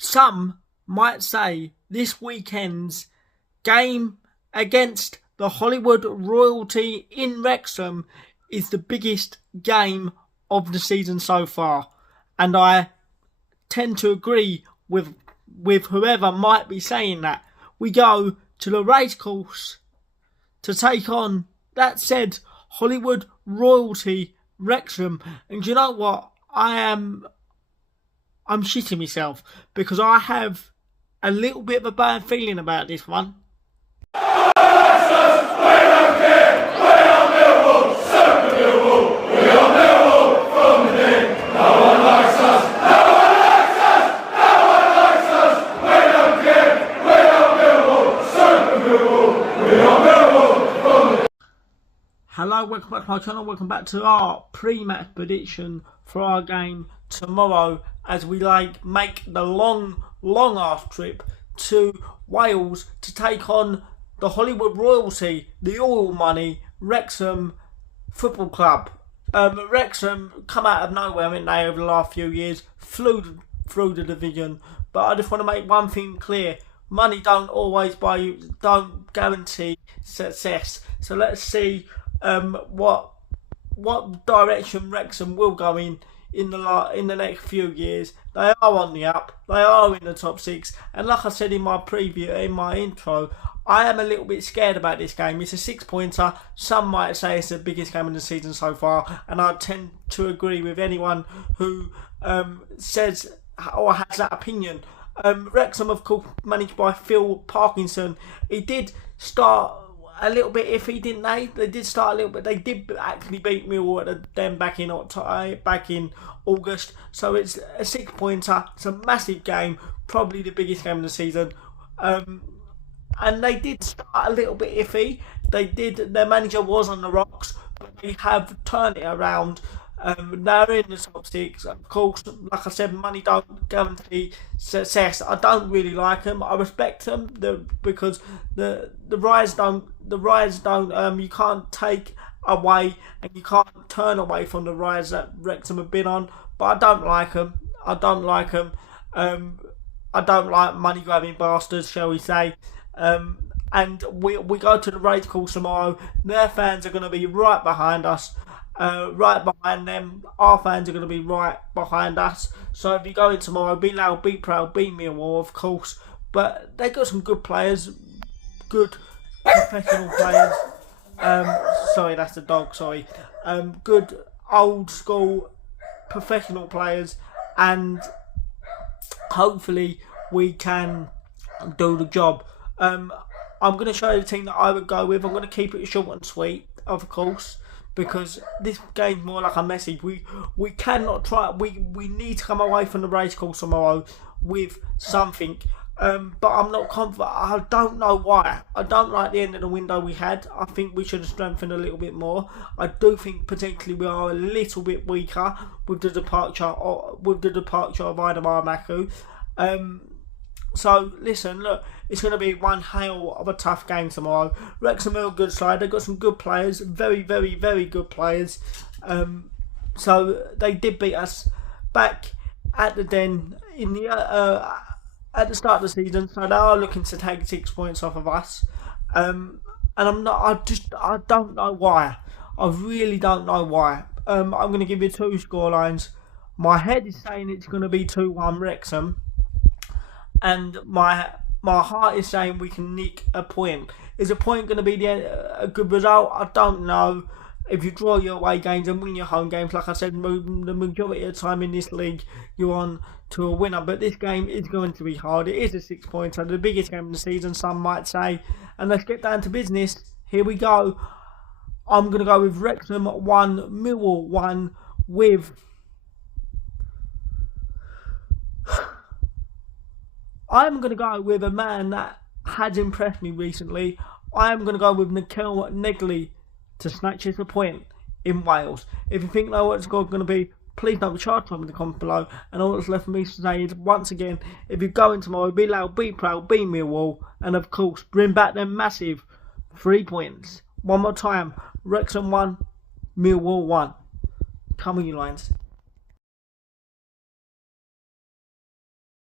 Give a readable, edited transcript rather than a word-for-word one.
Some might say this weekend's game against the Hollywood royalty in Wrexham is the biggest game of the season so far. And I tend to agree with whoever might be saying that. We go to the racecourse to take on that said Hollywood royalty Wrexham. And you know what? I'm shitting myself because I have a little bit of a bad feeling about this one. Hello, welcome back to my channel, welcome back to our pre-match prediction for our game tomorrow as we make the long ass trip to Wales to take on the Hollywood royalty, the oil money, Wrexham Football Club. Wrexham come out of nowhere, haven't they, over the last few years, flew through the division, but I just want to make one thing clear. Money don't always don't guarantee success. So let's see what direction Wrexham will go in the next few years. They are on the up. They are in the top six. And like I said in my intro, I am a little bit scared about this game. It's a 6-pointer. Some might say it's the biggest game of the season so far, and I tend to agree with anyone who says or has that opinion. Wrexham, of course, managed by Phil Parkinson. He did start a little bit iffy, didn't they? They did start a little bit. They did actually beat Millwall back in August. So it's a 6-pointer. It's a massive game, probably the biggest game of the season. And they did start a little bit iffy. Their manager was on the rocks, but they have turned it around. Now they're in the top six. Of course, like I said, money don't guarantee success. I don't really like them. I respect them because the rise don't. You can't take away and you can't turn away from the rise that Wrexham have been on. But I don't like them. I don't like money grabbing bastards, shall we say? And we go to the racecourse tomorrow. Their fans are going to be right behind us. Right behind them. Our fans are going to be right behind us. So if you go in tomorrow, be loud, be proud, be Millwall, of course. But they got some good players, good professional players. Sorry, that's the dog. Sorry. Good old school professional players, and hopefully we can do the job. I'm going to show you the team that I would go with. I'm going to keep it short and sweet, of course, because this game's more like a message. We cannot try. We need to come away from the racecourse tomorrow with something. But I'm not confident. I don't know why. I don't like the end of the window we had. I think we should have strengthened a little bit more. I do think potentially we are a little bit weaker with the departure of Idamar Maku. So listen, look, it's going to be one hell of a tough game tomorrow. Wrexham are a good side. They've got some good players, very, very, very good players. So they did beat us back at the Den in the at the start of the season. So they are looking to take 6 points off of us. And I don't know why. I really don't know why. I'm going to give you two scorelines. My head is saying it's going to be 2-1 Wrexham. And my heart is saying we can nick a point. Is a point going to be a good result? I don't know. If you draw your away games and win your home games, like I said, the majority of the time in this league, you're on to a winner. But this game is going to be hard. It is a 6-pointer, the biggest game of the season, some might say. And let's get down to business. Here we go. I'm going to go with Wrexham 1, Millwall 1 with... I'm going to go with a man that has impressed me recently. I am going to go with Nikhil Negley to snatch us a point in Wales. If you think know what the score is going to be, please don't be charged in the comments below. And all that's left for me to say is, once again, if you go in tomorrow, be loud, be proud, be Millwall. And of course, bring back them massive 3 points. One more time, Wrexham 1, Millwall 1. Come on, you Lions.